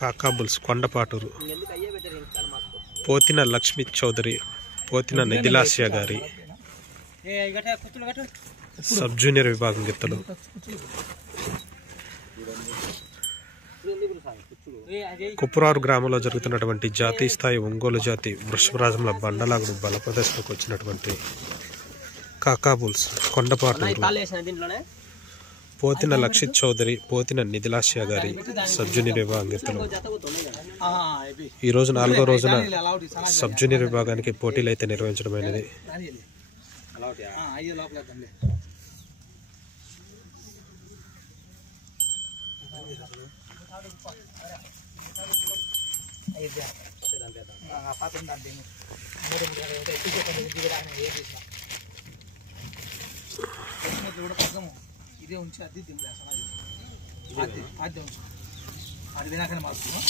కాకా బుల్స్ కొండపాటూరు, పోతిన లక్ష్మీ చౌదరి, పోతిన నిధిలాస్య గారి sub junior విభాగం గిత్తలు. కుప్రారు గ్రామంలో జరుగుతున్నటువంటి జాతీయ స్థాయి ఒంగోలు జాతి వృషభరాజముల బండలాగుడు బల ప్రదర్శనకు వచ్చినటువంటి కాకా బుల్స్ కొండపాటూరు, పోతిన లక్షిత్ చౌదరి, పోతిన నిధిలాస్య గారి సబ్ జూనియర్ విభాగం గిత్తలు. ఈరోజు 4వ రోజున సబ్ జూనియర్ విభాగానికి పోటీలు అయితే నిర్వహించడమైనది. ఇదే ఉంచి అది అది వినాకనే మార్చుకున్నాం.